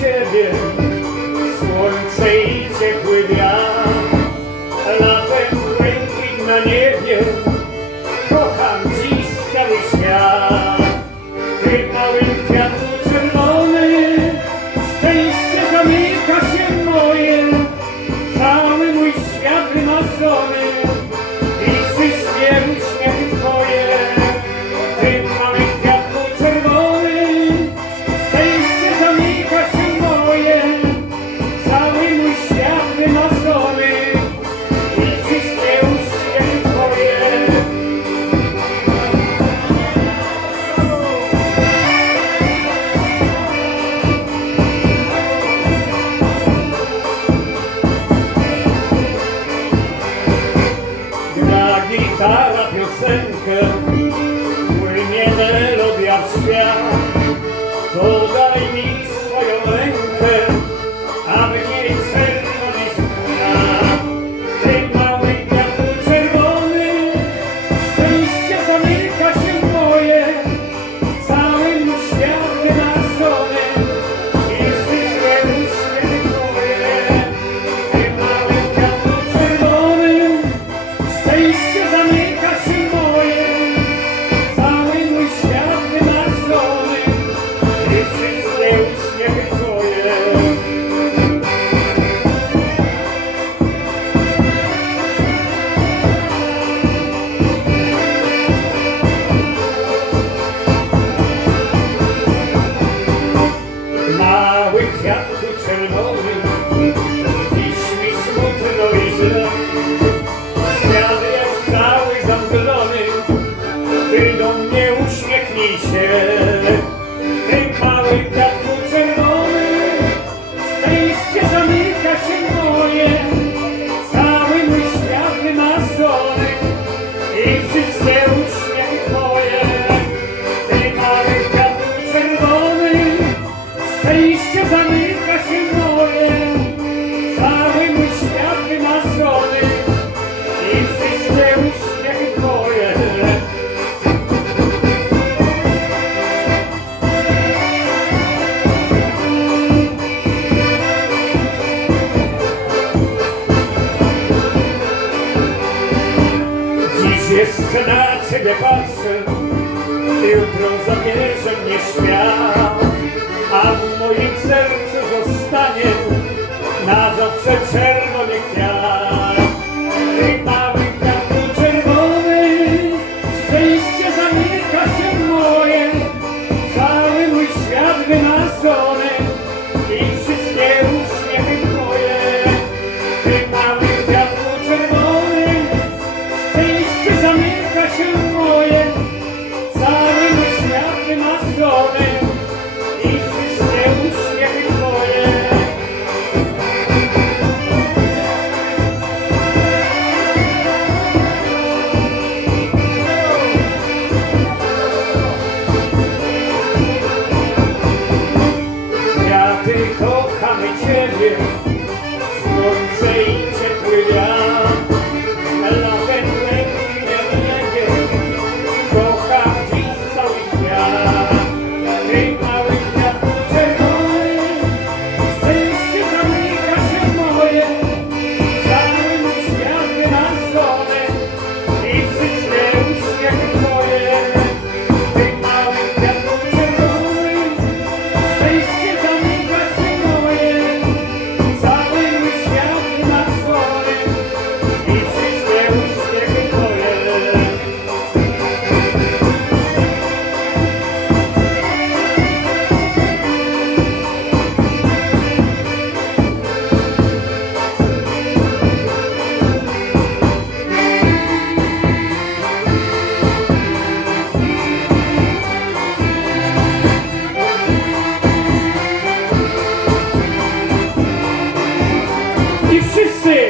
Ciebie, słońce i ciepły wiatr, latem błękit na niebie, kocham dziś cały świat. Ty mały kwiatu czerwony, szczęście zamyka się moje, cały mój świat wymarzony i wszystkie uśmiechy Twoje. Ty mały kwiatu czerwony, szczęście zamyka się moje, cały mój świat wymarzony i wszystkie uśmiechy Twoje. Gra gitara piosenkę, płynie melodia w świat. Podaj mi swoją rękę, a w niej czerwony świat. Ty mały kwiatu czerwony, szczęście zamyka się moje, cały mój świat wymarzony i wszystkie uśmiechy Twoje. Ty mały kwiatu czerwony, szczęście zamyka się moje, cały mój świat wymarzony i wszystkie uśmiechy Twoje. Mały kwiatku czerwony, dziś mi smutno i źle. Świat jest cały zamglony, Ty do mnie uśmiechnij się. Ty mały kwiatku czerwony, szczęście zamyka się moje, cały mój świat wymarzony i wszystkie uśmiechy Twoje. Ty mały kwiatku czerwony, szczęście zamyka się moje, cały mój świat wymarzony i wszystkie uśmiechy Twoje. Dziś jeszcze na Ciebie patrzę, jutro zabierze mnie świat, a w moim sercu zostanie na zawsze czerwony kwiat. Ty mały kwiatu czerwony, szczęście zamyka się moje, cały mój świat wymarzony i wszystkie uśmiechy Twoje. Ty mały kwiatu czerwony, szczęście zamyka się moje, cały mój świat wymarzony i wszystkie uśmiechy Twoje. Kwiaty kochamy Ciebie, słońce i ciepły wiatr, latem błękitne niebie, kocham dziś cały świat. Ty mały kwiatu czerwony, szczęście zamyka się moje, cały mój świat wymarzony i wszystkie uśmiechy Twoje. Ty mały kwiatu czerwony, szczęście zamyka się moje, cały mój świat wymarzony i wszystkie uśmiechy Twoje. I wszyscy